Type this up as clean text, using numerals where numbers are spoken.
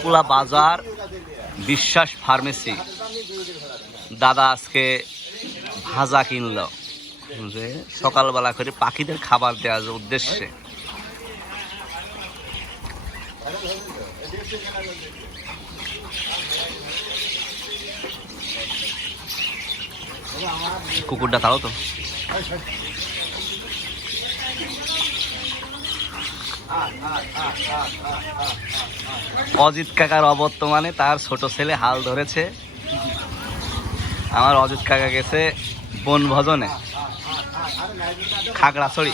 কুলা বাজার বিশ্বাস ফার্মেসি। দাদা আজকে ভাজা কিনলো যে সকালবেলা করে পাখিদের খাবার দেওয়ার উদ্দেশ্যে। কুকুরটা তাও তো অজিত কাকার অবর্তমানে তার ছোট ছেলে হাল ধরেছে। আমার অজিত কাকা গেছে বনভোজনে খাগড়াছড়ি।